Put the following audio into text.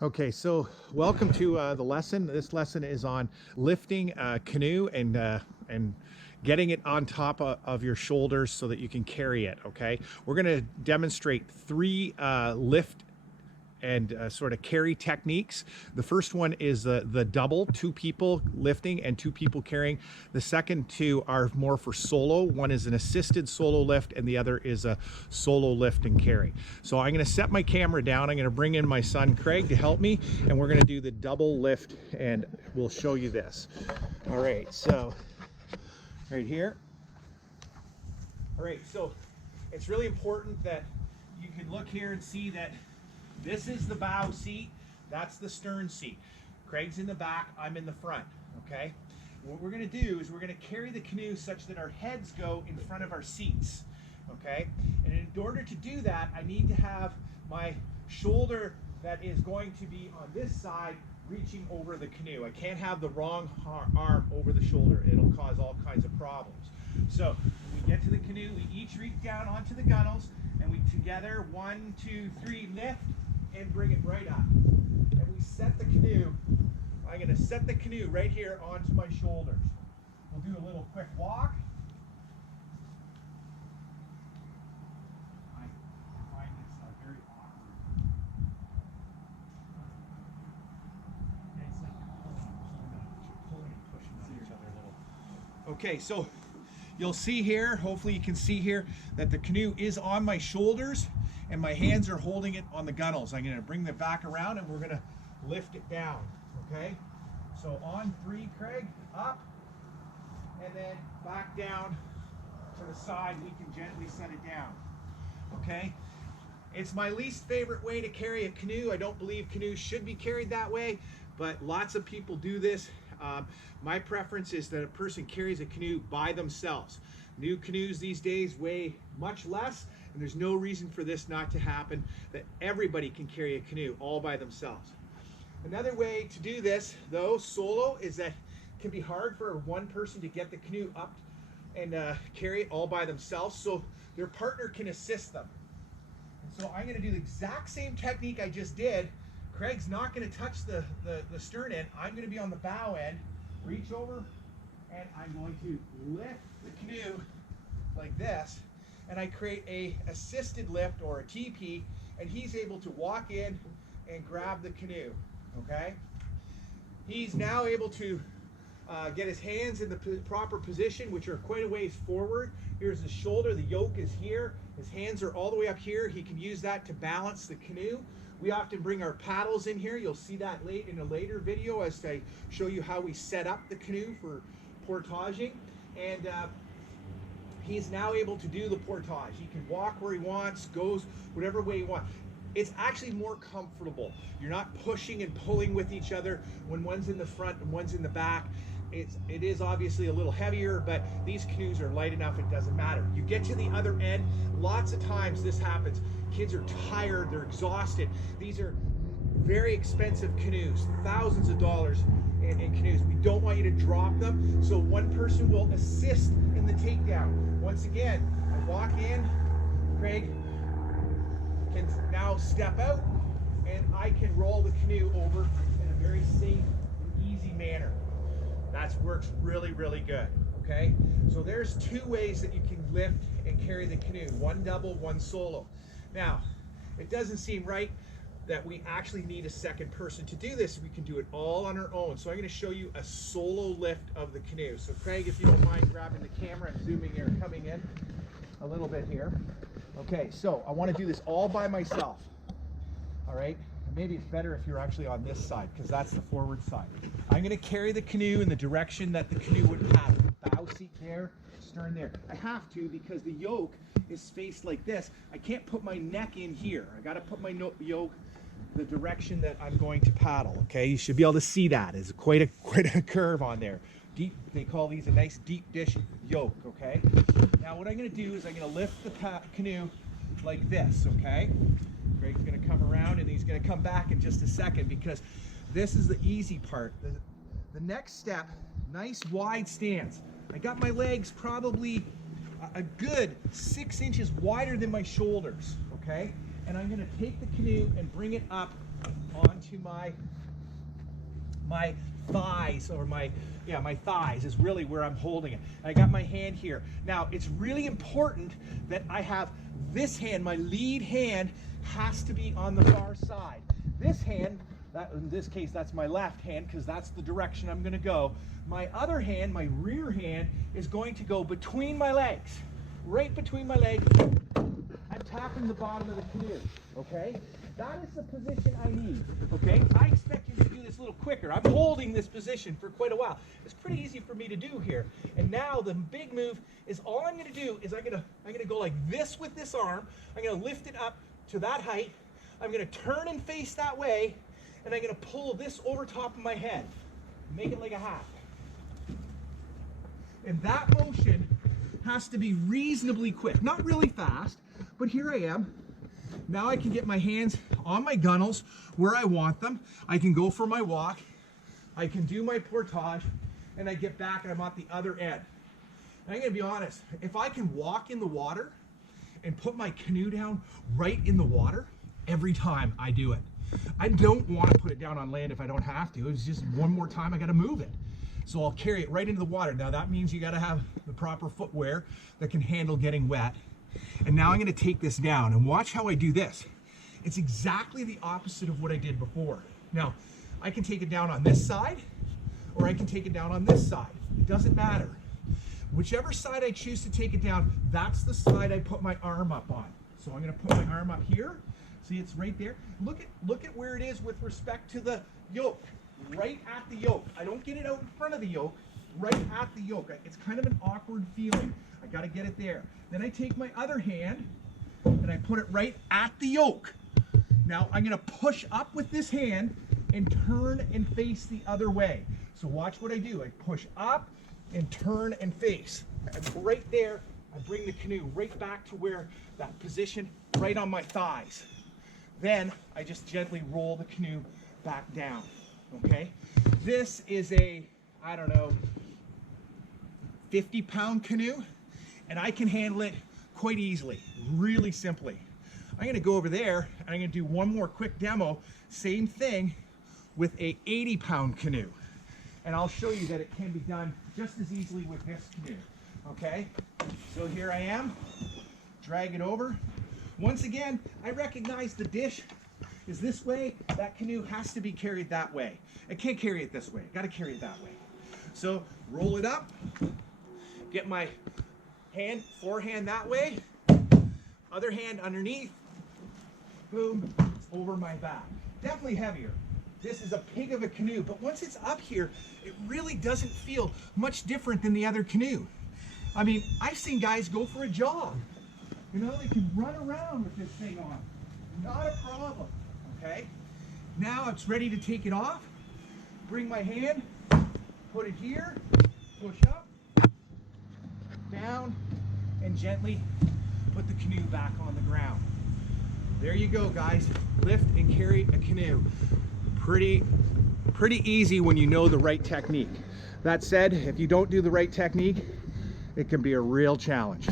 Okay, so welcome to the lesson. This lesson is on lifting a canoe and getting it on top of your shoulders so that you can carry it. Okay, we're going to demonstrate three lift and sort of carry techniques. The first one is the double, two people lifting and two people carrying. The second two are more for solo. One is an assisted solo lift and the other is a solo lift and carry. So I'm going to set my camera down. I'm going to bring in my son Craig to help me, and we're going to do the double lift and we'll show you this. All right, so right here. All right, so it's really important that you can look here and see that this is the bow seat, that's the stern seat. Craig's in the back, I'm in the front, okay? What we're gonna do is we're gonna carry the canoe such that our heads go in front of our seats, okay? And in order to do that, I need to have my shoulder that is going to be on this side reaching over the canoe. I can't have the wrong arm over the shoulder. It'll cause all kinds of problems. So when we get to the canoe, we each reach down onto the gunnels and we together, 1, 2, 3, lift and bring it right up. And we set the canoe. I'm going to set the canoe right here onto my shoulders. We'll do a little quick walk. I find this very awkward. It's like pulling and pushing on each other a little. Okay, so you'll see here, hopefully you can see here, that the canoe is on my shoulders and my hands are holding it on the gunnels. I'm going to bring it back around and we're going to lift it down, okay? So on 3, Craig, up, and then back down to the side. We can gently set it down, okay? It's my least favorite way to carry a canoe. I don't believe canoes should be carried that way, but lots of people do this. My preference is that a person carries a canoe by themselves. New canoes these days weigh much less, and there's no reason for this not to happen, that everybody can carry a canoe all by themselves. Another way to do this, though, solo, is that it can be hard for one person to get the canoe up and carry it all by themselves, so their partner can assist them. And so I'm going to do the exact same technique I just did. Craig's not going to touch the stern end. I'm going to be on the bow end, reach over, and I'm going to lift the canoe like this, and I create a assisted lift or a TP, and he's able to walk in and grab the canoe, okay? He's now able to get his hands in the proper position, which are quite a ways forward. Here's the shoulder, the yoke is here, his hands are all the way up here. He can use that to balance the canoe. We often bring our paddles in here. You'll see that in a later video as I show you how we set up the canoe for portaging. And he's now able to do the portage. He can walk where he wants, goes whatever way he wants. It's actually more comfortable. You're not pushing and pulling with each other when one's in the front and one's in the back. It is obviously a little heavier, but these canoes are light enough, it doesn't matter. You get to the other end, lots of times this happens. Kids are tired, they're exhausted. These are very expensive canoes, thousands of dollars in canoes. We don't want you to drop them, so one person will assist in the takedown. Once again, I walk in, Craig can now step out, and I can roll the canoe over in a very safe and easy manner. That works really, really good, okay? So there's 2 ways that you can lift and carry the canoe, one double, one solo. Now, it doesn't seem right that we actually need a second person to do this. We can do it all on our own. So I'm going to show you a solo lift of the canoe. So Craig, if you don't mind grabbing the camera and zooming in, coming in a little bit here. Okay, so I want to do this all by myself, all right? Maybe it's better if you're actually on this side, because that's the forward side. I'm going to carry the canoe in the direction that the canoe would paddle. Bow seat there, stern there. I have to because the yoke is faced like this. I can't put my neck in here. I got to put my yoke the direction that I'm going to paddle, okay? You should be able to see that. It's quite a curve on there. Deep, they call these a nice deep dish yoke, okay? Now what I'm going to do is I'm going to lift the canoe like this, okay? Greg's going to come around and he's going to come back in just a second, because this is the easy part. The next step, nice wide stance. I got my legs probably a good 6 inches wider than my shoulders, okay? and I'm going to take the canoe and bring it up onto my thighs, or my thighs is really where I'm holding it. I got my hand here. Now, it's really important that I have this hand, my lead hand, has to be on the far side. This hand, in this case, that's my left hand, because that's the direction I'm going to go. My other hand, my rear hand, is going to go between my legs, right between my legs. I'm tapping the bottom of the canoe, okay? That is the position I need, okay? I expect you to do this a little quicker. I'm holding this position for quite a while. It's pretty easy for me to do here. And now the big move is, all I'm going to do is I'm going to go like this with this arm. I'm going to lift it up to that height. I'm going to turn and face that way, and I'm going to pull this over top of my head. Make it like a hat. And that motion has to be reasonably quick. Not really fast, but here I am. Now I can get my hands on my gunnels where I want them. I can go for my walk. I can do my portage, and I get back and I'm at the other end. And I'm going to be honest, if I can walk in the water and put my canoe down right in the water, every time I do it. I don't want to put it down on land if I don't have to. It's just one more time I got to move it. So I'll carry it right into the water. Now that means you got to have the proper footwear that can handle getting wet. And now I'm going to take this down, and watch how I do this. It's exactly the opposite of what I did before. Now, I can take it down on this side, or I can take it down on this side. It doesn't matter. Whichever side I choose to take it down, that's the side I put my arm up on. So I'm going to put my arm up here. See, it's right there. Look at where it is with respect to the yoke. Right at the yoke. I don't get it out in front of the yoke. Right at the yoke. It's kind of an awkward feeling. I got to get it there. Then I take my other hand and I put it right at the yoke. Now I'm going to push up with this hand and turn and face the other way. So watch what I do. I push up and turn and face. And right there, I bring the canoe right back to where that position, right on my thighs. Then I just gently roll the canoe back down. Okay? This is a, I don't know, 50-pound canoe, and I can handle it quite easily, really simply. I'm going to go over there and I'm going to do one more quick demo, same thing with a 80-pound canoe. And I'll show you that it can be done just as easily with this canoe. Okay? So here I am, drag it over. Once again, I recognize the dish is this way, that canoe has to be carried that way. I can't carry it this way, I gotta carry it that way. So roll it up, get my hand, forehand that way, other hand underneath, boom, it's over my back. Definitely heavier. This is a pig of a canoe, but once it's up here, it really doesn't feel much different than the other canoe. I mean, I've seen guys go for a jog. You know, they can run around with this thing on. Not a problem, okay? Now it's ready to take it off. Bring my hand, put it here, push up, down, and gently put the canoe back on the ground. There you go, guys. Lift and carry a canoe. Pretty easy when you know the right technique. That said, if you don't do the right technique, it can be a real challenge.